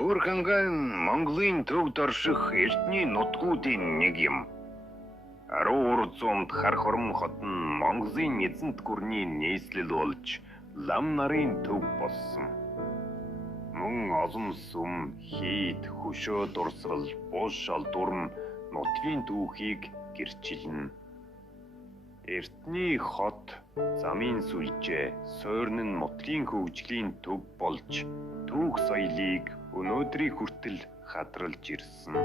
Өөрхангай Монголын төв дорших эртний нутгуудын нэг юм. 1300-д хар хором хот нь Монголын эзэнт гүрний нийслэл болж лам нарын төв болсон. Мөн олон сүм, хийд, хөшөө дурсгал, бус шалдурн нутгийн түүхийг гэрчилнэ. Эртний хот замын сүлжээ, суурин нь нутгийн хөгжлийн төв болж түүх соёлыг өнөөдрийг хүртэл хадгалж ирсэн.